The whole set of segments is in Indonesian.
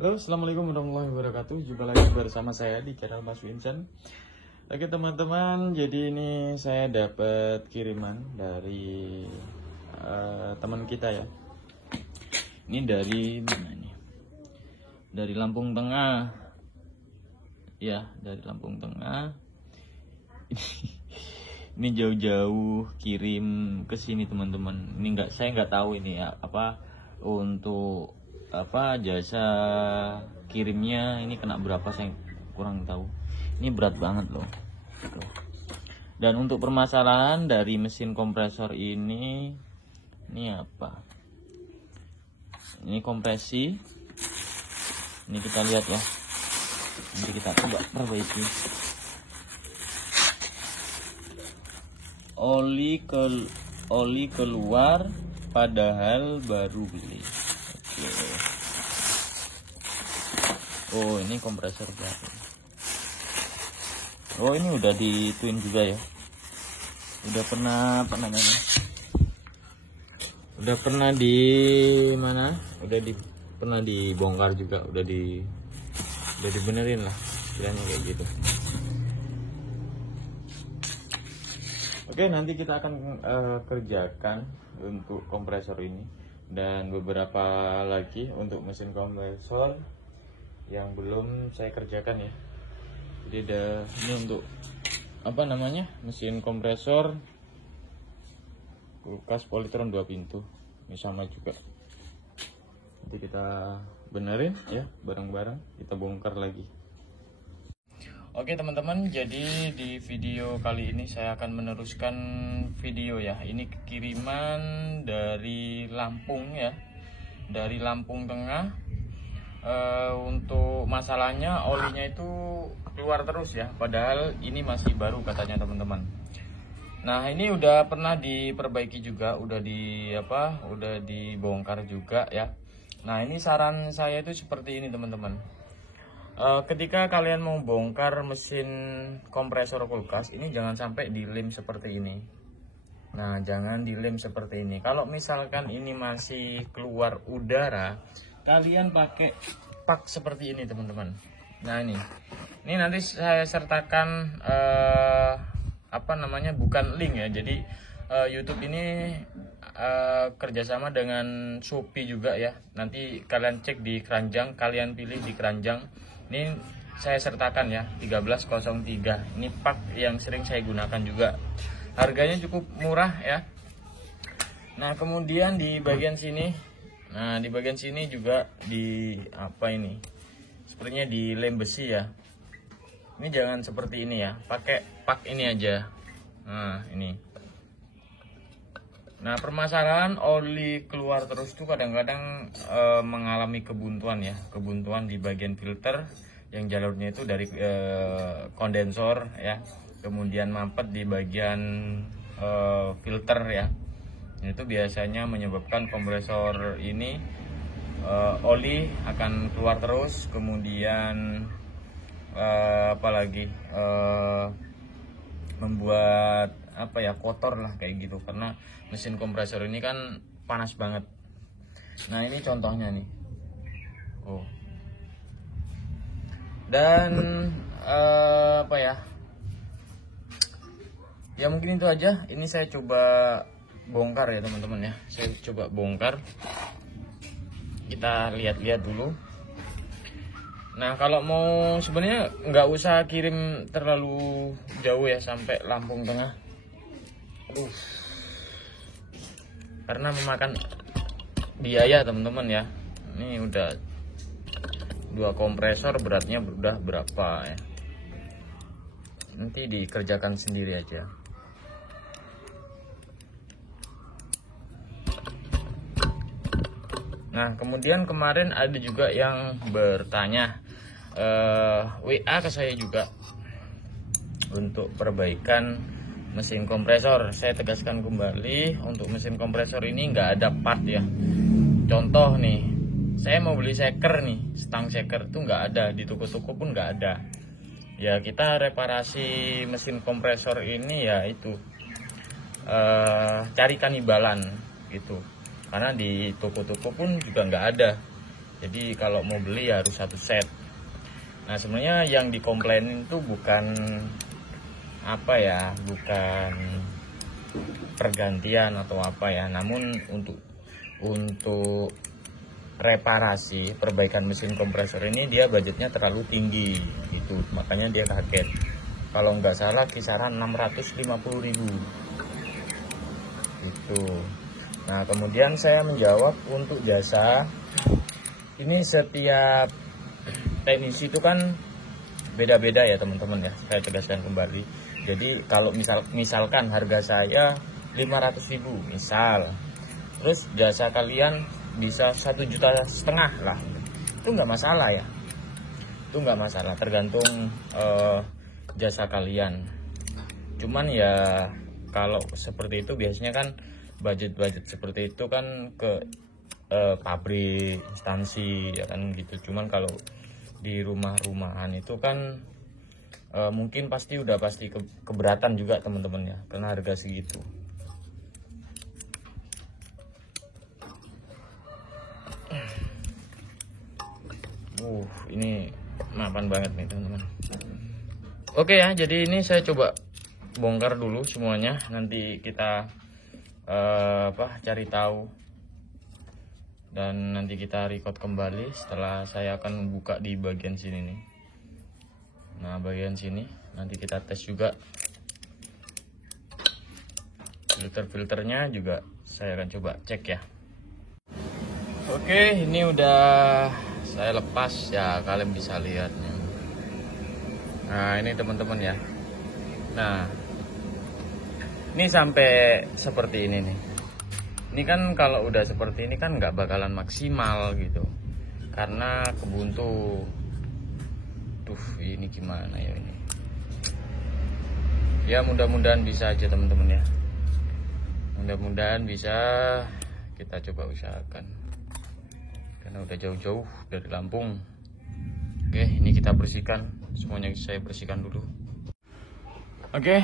Halo, assalamualaikum warahmatullahi wabarakatuh. Jumpa lagi bersama saya di channel Mas Vincent. Oke teman-teman, jadi ini saya dapat kiriman dari teman kita ya. Ini dari mana ini? Dari Lampung Tengah. Ya, dari Lampung Tengah. Ini jauh-jauh kirim ke sini teman-teman. Ini saya nggak tahu ini ya apa untuk jasa kirimnya ini kena berapa, saya kurang tahu. Ini berat banget loh. Dan untuk permasalahan dari mesin kompresor ini apa? Ini kompresi. Ini kita lihat ya. Nanti kita coba perbaiki. Oli keluar padahal baru beli. Oh, ini kompresor baru. Oh, ini udah di twin juga ya. Udah pernah apa namanya? Udah pernah di mana? Pernah dibongkar juga, udah dibenerin lah, kiranya kayak gitu. Oke, nanti kita akan kerjakan untuk kompresor ini dan beberapa lagi untuk mesin kompresor yang belum saya kerjakan ya. Jadi ini untuk apa namanya, mesin kompresor kulkas Polytron 2 pintu. Ini sama juga. Nanti kita benerin ya, bareng-bareng kita bongkar lagi. Oke teman-teman, jadi di video kali ini saya akan meneruskan video ya. Ini kiriman dari Lampung ya, dari Lampung Tengah. Untuk masalahnya olinya itu keluar terus ya, padahal ini masih baru katanya teman-teman. Nah, ini udah pernah diperbaiki juga, udah dibongkar juga ya. Nah, ini saran saya itu seperti ini teman-teman. Ketika kalian mau bongkar mesin kompresor kulkas ini, jangan sampai dilem seperti ini. Nah, jangan dilem seperti ini. Kalau misalkan ini masih keluar udara, kalian pakai pak seperti ini teman-teman. Nah, ini nanti saya sertakan bukan link ya. Jadi YouTube ini kerjasama dengan Shopee juga ya. Nanti kalian cek di keranjang, kalian pilih di keranjang. Ini saya sertakan ya, 1303. Ini pak yang sering saya gunakan juga. Harganya cukup murah ya. Nah, kemudian di bagian sini, juga di sepertinya di lem besi ya. Ini jangan seperti ini ya, pakai pak ini aja. Nah, ini. Nah, permasalahan oli keluar terus itu kadang-kadang mengalami kebuntuan ya, kebuntuan di bagian filter yang jalurnya itu dari kondensor ya, kemudian mampet di bagian filter ya. Itu biasanya menyebabkan kompresor ini oli akan keluar terus, kemudian membuat kotor lah kayak gitu, karena mesin kompresor ini kan panas banget. Nah, ini contohnya nih. Dan ya mungkin itu aja. Ini saya coba bongkar ya teman-teman ya. Saya coba bongkar. Kita lihat-lihat dulu. Nah, kalau mau sebenarnya nggak usah kirim terlalu jauh ya, sampai Lampung Tengah. Karena memakan biaya teman-teman ya. Ini udah 2 kompresor, beratnya udah berapa ya. Nanti dikerjakan sendiri aja. Nah, kemudian kemarin ada juga yang bertanya WA ke saya juga untuk perbaikan mesin kompresor. Saya tegaskan kembali, untuk mesin kompresor ini nggak ada part ya. Contoh nih, saya mau beli shaker nih, stang shaker itu nggak ada, di toko-toko pun nggak ada. Ya, kita reparasi mesin kompresor ini ya itu cari kanibalan gitu. karena di toko-toko pun juga nggak ada. Jadi kalau mau beli ya harus satu set. Nah sebenarnya yang dikomplainin itu bukan apa ya, bukan pergantian atau apa ya, namun untuk reparasi perbaikan mesin kompresor ini dia budgetnya terlalu tinggi gitu, makanya dia kaget. Kalau nggak salah kisaran 650.000 itu. Nah kemudian saya menjawab untuk jasa ini, setiap teknisi itu kan beda-beda ya teman-teman ya, saya tegaskan kembali. Jadi kalau misalkan harga saya 500.000 misal, terus jasa kalian bisa 1,5 juta lah, itu nggak masalah ya, itu nggak masalah, tergantung jasa kalian. Cuman ya kalau seperti itu biasanya kan budget seperti itu kan ke pabrik, instansi ya kan gitu. Cuman kalau di rumah-rumahan itu kan mungkin pasti keberatan juga teman-teman ya, karena harga segitu. Ini mapan banget nih teman-teman. Oke ya, jadi ini saya coba bongkar dulu semuanya, nanti kita cari tahu dan nanti kita record kembali setelah saya akan membuka di bagian sini nih. Nah bagian sini nanti kita tes juga filternya juga, saya akan coba cek ya. Oke, ini udah saya lepas ya, kalian bisa lihat nih. Nah ini teman-teman ya, nah ini sampai seperti ini nih. Ini kan kalau udah seperti ini kan nggak bakalan maksimal gitu, karena kebuntu. Tuh ini gimana ya ini. Ya mudah-mudahan bisa aja teman-teman ya. Mudah-mudahan bisa, kita coba usahakan. Karena udah jauh-jauh dari Lampung. Oke, ini kita bersihkan. Semuanya saya bersihkan dulu. Oke,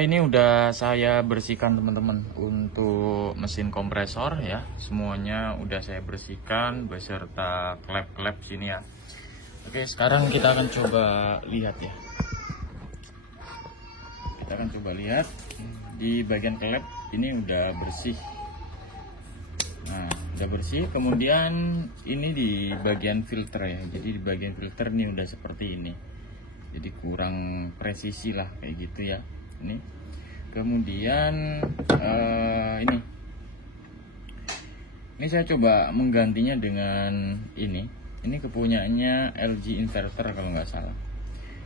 ini udah saya bersihkan teman-teman untuk mesin kompresor ya. Semuanya udah saya bersihkan beserta klep-klep sini ya. Oke, sekarang kita akan coba lihat ya. Kita akan coba lihat di bagian klep ini udah bersih. Nah, udah bersih. Kemudian ini di bagian filter ya. Jadi di bagian filter ini udah seperti ini. Jadi kurang presisi lah kayak gitu ya. Ini. Kemudian ini saya coba menggantinya dengan ini. Ini kepunyaannya LG inverter kalau nggak salah.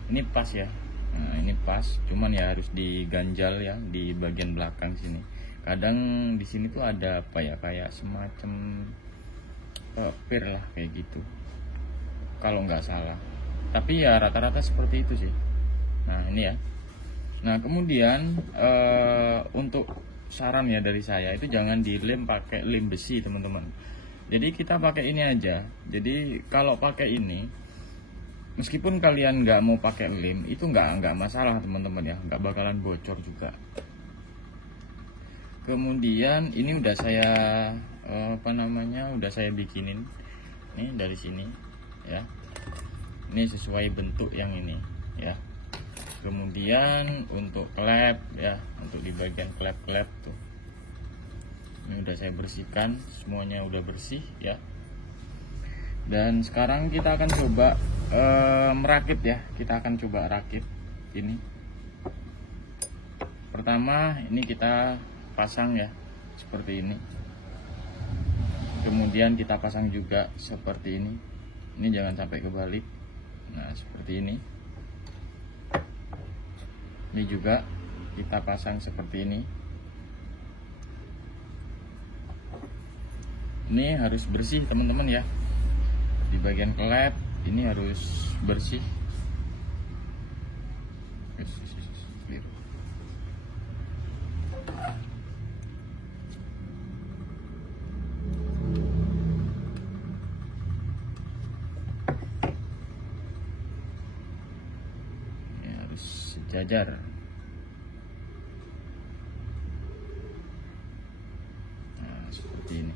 Ini pas ya. Nah, ini pas. Cuman ya harus diganjal ya di bagian belakang sini. Kadang di sini tuh ada apa ya, kayak semacam pir lah kayak gitu. Kalau nggak salah. Tapi ya rata-rata seperti itu sih. Nah ini ya. Nah kemudian untuk saran ya dari saya itu jangan dilem pakai lem besi teman-teman. Jadi kita pakai ini aja. Jadi kalau pakai ini, meskipun kalian nggak mau pakai lem itu nggak masalah teman-teman ya, nggak bakalan bocor juga. Kemudian ini udah saya udah saya bikinin nih dari sini ya. Ini sesuai bentuk yang ini ya. Kemudian untuk klep ya, untuk di bagian klep tuh, ini udah saya bersihkan, semuanya udah bersih ya. Dan sekarang kita akan coba merakit ya. Kita akan coba rakit ini. Pertama ini kita pasang ya seperti ini. Kemudian kita pasang juga seperti ini. Ini jangan sampai kebalik. Nah seperti ini. Ini juga kita pasang seperti ini. Ini harus bersih teman-teman ya. Di bagian klep ini harus bersih. Ini harus sejajar. Nah seperti ini.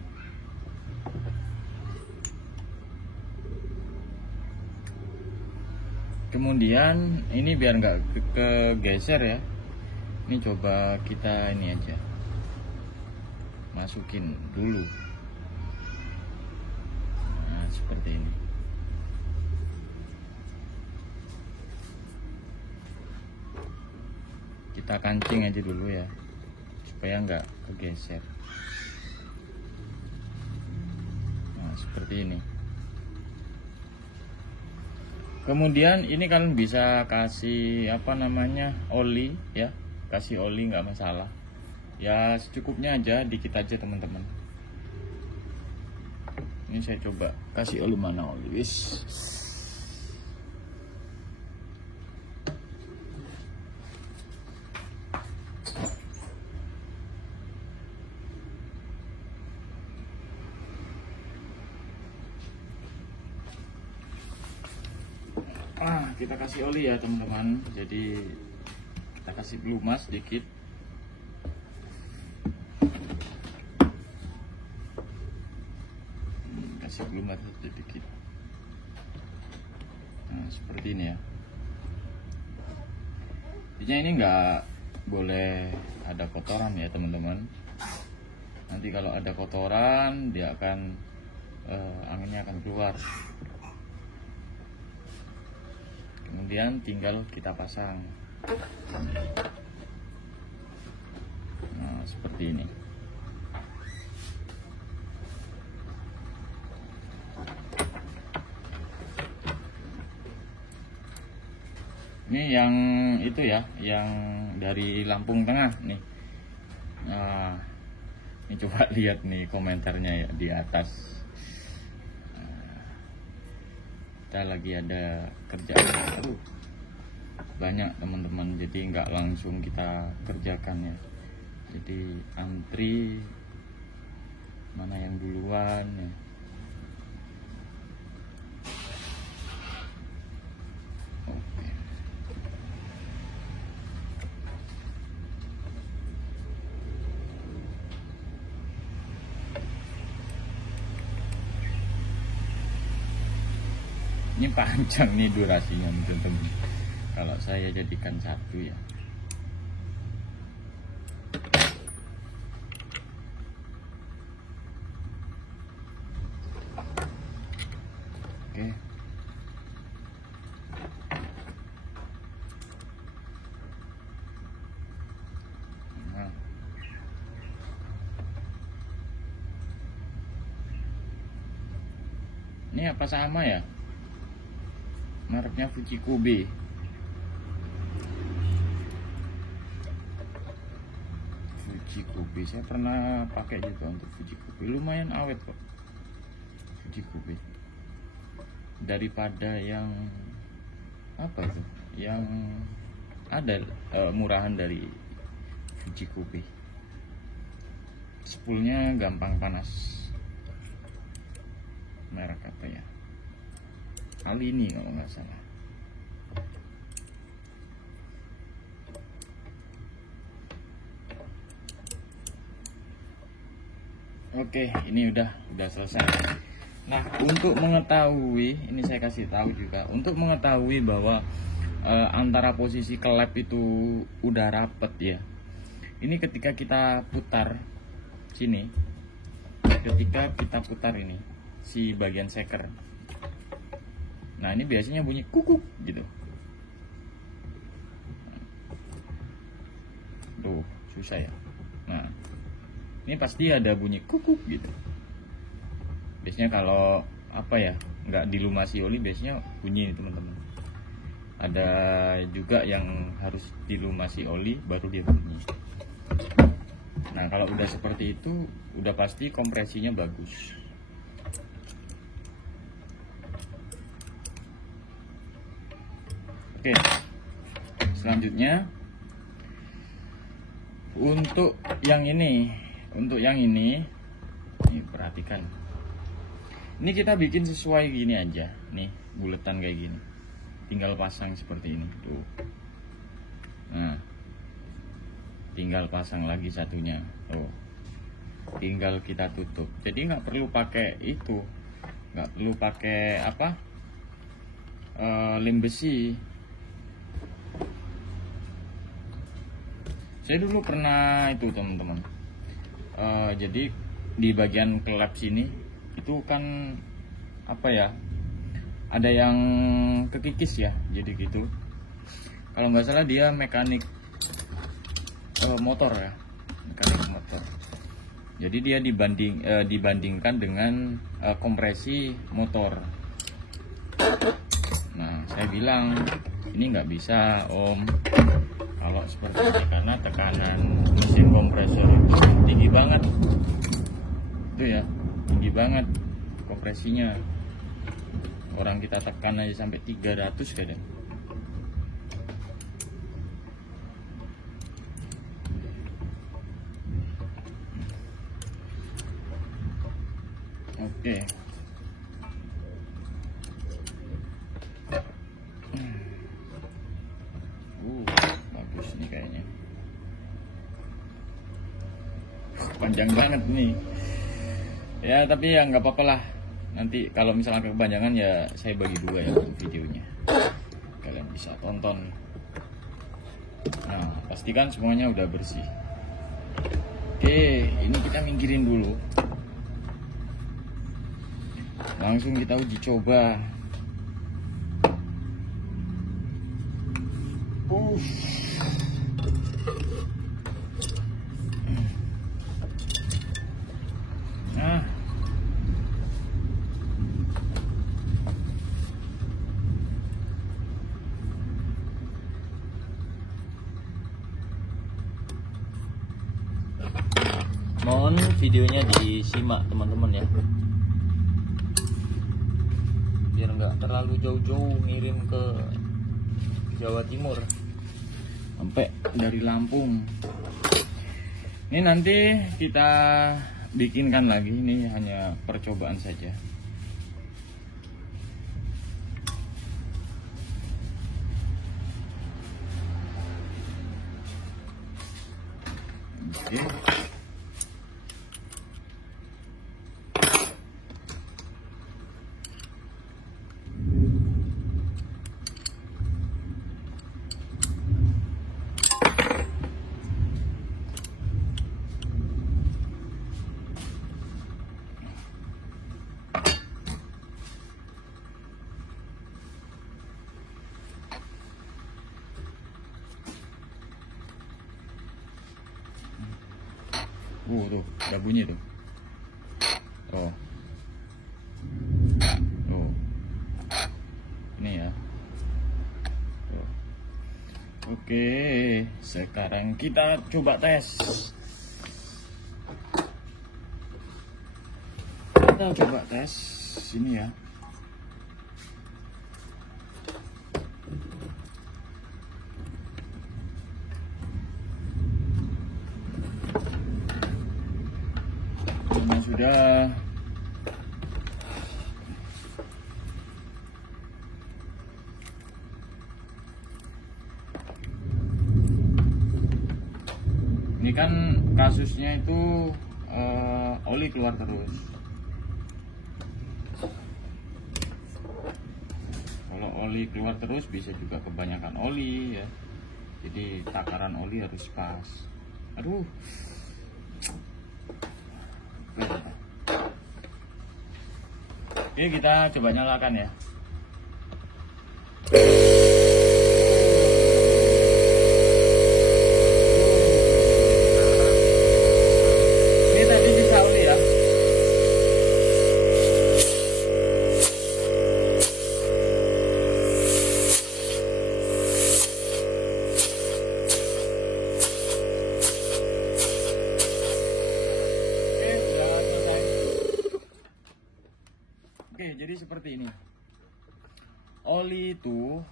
Kemudian ini biar nggak kegeser ya, ini coba kita ini aja masukin dulu. Nah, seperti ini. Kita kancing aja dulu ya, supaya nggak kegeser. Nah, seperti ini. Kemudian ini kalian bisa kasih apa namanya, oli ya, kasih oli nggak masalah ya, secukupnya aja, dikit aja teman-teman. Ini saya coba kasih oli, mana oli, wis. Kita kasih oli ya teman-teman, jadi kita kasih pelumas sedikit. Kasih pelumas sedikit. Nah, seperti ini ya. Intinya ini nggak boleh ada kotoran ya teman-teman. Nanti kalau ada kotoran dia akan anginnya akan keluar. Kemudian tinggal kita pasang. Nah, seperti ini. Ini yang itu ya, yang dari Lampung Tengah nih. Nah, ini coba lihat nih komentarnya ya di atas. Kita lagi ada kerjaan banyak teman-teman, jadi nggak langsung kita kerjakan ya, jadi antri mana yang duluan ya. Oke. Ini panjang nih durasinya teman-teman, kalau saya jadikan satu ya. Oke. Nah. Ini apa sama ya? Mereknya Fujikube. Fujikube, saya pernah pakai juga untuk Fujikube, lumayan awet kok Fujikube, daripada yang apa itu, yang ada murahan dari Fujikube. Spoolnya gampang panas, merek apa ya, kali ini kalau nggak salah. Oke, ini udah selesai. Nah, untuk mengetahui, ini saya kasih tahu juga, untuk mengetahui bahwa antara posisi klep itu udah rapet ya. Ini ketika kita putar sini, ketika kita putar ini si bagian seker. Nah, ini biasanya bunyi kukuk gitu. Tuh, susah ya. Nah, ini pasti ada bunyi kukuk gitu. Biasanya kalau apa ya, nggak dilumasi oli biasanya bunyi teman-teman. Ada juga yang harus dilumasi oli baru dia bunyi. Nah, kalau udah seperti itu udah pasti kompresinya bagus. Oke, selanjutnya untuk yang ini, ini perhatikan. Ini kita bikin sesuai gini aja, nih buletan kayak gini. Tinggal pasang seperti ini, tuh. Nah, tinggal pasang lagi satunya, tuh. Tinggal kita tutup. Jadi nggak perlu pakai itu, nggak perlu pakai apa? lem besi. Saya dulu pernah itu teman-teman, jadi di bagian klep sini itu kan apa ya, ada yang kekikis ya, jadi gitu. Kalau nggak salah dia mekanik motor ya, mekanik motor. Jadi dia dibandingkan dengan kompresi motor. Nah, saya bilang ini nggak bisa om kalau seperti ini, karena tekanan mesin kompresor itu tinggi banget, itu ya, tinggi banget kompresinya. Orang kita tekan aja sampai 300 kadang. Oke. Bagus nih kayaknya. Panjang banget nih. Ya, tapi ya nggak apa-apa lah. Nanti kalau misalnya kepanjangan ya saya bagi dua ya videonya. Kalian bisa tonton. Nah, pastikan semuanya udah bersih. Oke, ini kita minggirin dulu. Langsung kita uji coba. Nah, mohon videonya disimak teman-teman ya, biar nggak terlalu jauh-jauh ngirim ke Jawa Timur sampai dari Lampung. Ini nanti kita bikinkan lagi, ini hanya percobaan saja. Oke. Tuh, ada bunyi tuh. Oh. Tuh. Ini ya. Tuh. Oke, sekarang kita coba tes. Kita coba tes sini ya. Sudah. Ini kan kasusnya itu oli keluar terus. Kalau oli keluar terus bisa juga kebanyakan oli ya. Jadi takaran oli harus pas. Aduh. Oke, kita coba nyalakan ya. Ini tadi bisa oli ya. Oke, jadi seperti ini. Oli itu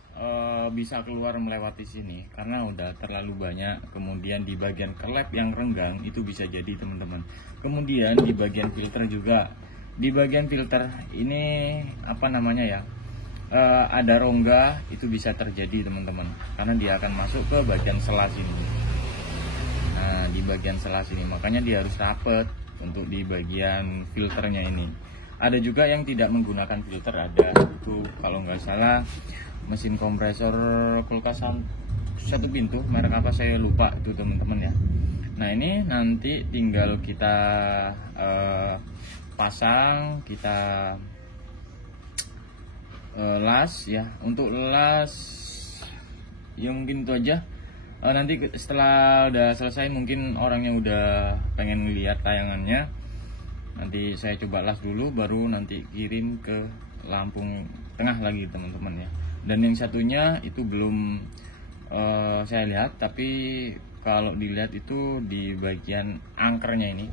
bisa keluar melewati sini karena udah terlalu banyak. Kemudian di bagian klep yang renggang itu bisa jadi teman-teman. Kemudian di bagian filter juga. Di bagian filter ini apa namanya ya? Ada rongga, itu bisa terjadi teman-teman. Karena dia akan masuk ke bagian sela sini. Nah, di bagian sela sini makanya dia harus rapet untuk di bagian filternya ini. Ada juga yang tidak menggunakan filter, ada itu kalau nggak salah mesin kompresor kulkas satu pintu, merek apa saya lupa itu teman-teman ya. Nah ini nanti tinggal kita pasang, kita las ya. Untuk las ya mungkin itu aja. Nanti setelah udah selesai, mungkin orang yang udah pengen lihat tayangannya, nanti saya coba las dulu, baru nanti kirim ke Lampung Tengah lagi teman-teman ya. Dan yang satunya itu belum saya lihat, tapi kalau dilihat itu di bagian angkernya ini.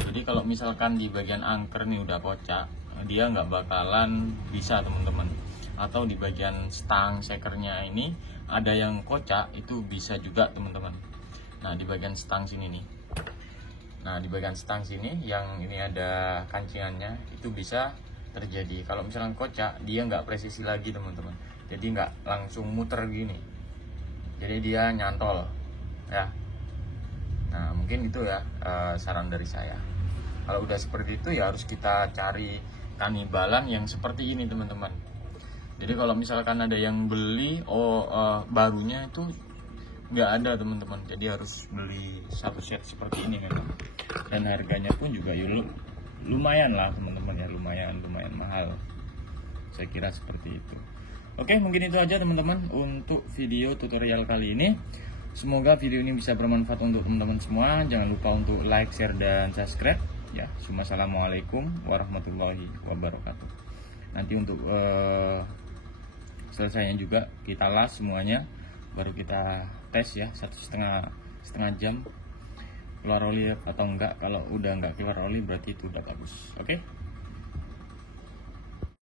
Jadi kalau misalkan di bagian angker nih udah pocak, dia nggak bakalan bisa teman-teman. Atau di bagian stang sekernya ini ada yang kocak, itu bisa juga teman-teman. Nah di bagian stang sini nih, nah di bagian stang sini yang ini ada kancingannya, itu bisa terjadi. Kalau misalkan kocak, dia nggak presisi lagi teman-teman, jadi nggak langsung muter gini, jadi dia nyantol ya. Nah mungkin itu ya saran dari saya. Kalau udah seperti itu ya harus kita cari kanibalan yang seperti ini teman-teman. Jadi kalau misalkan ada yang beli barunya itu nggak ada teman-teman, jadi harus beli satu set seperti ini memang. Dan harganya pun juga lumayan lah teman-teman ya, lumayan mahal, saya kira seperti itu. Oke, mungkin itu aja teman-teman untuk video tutorial kali ini. Semoga video ini bisa bermanfaat untuk teman-teman semua. Jangan lupa untuk like, share, dan subscribe ya. Assalamualaikum warahmatullahi wabarakatuh. Nanti untuk selesainya juga kita las semuanya, baru kita tes ya, setengah jam keluar oli atau enggak. Kalau udah enggak keluar oli berarti itu udah bagus. Oke.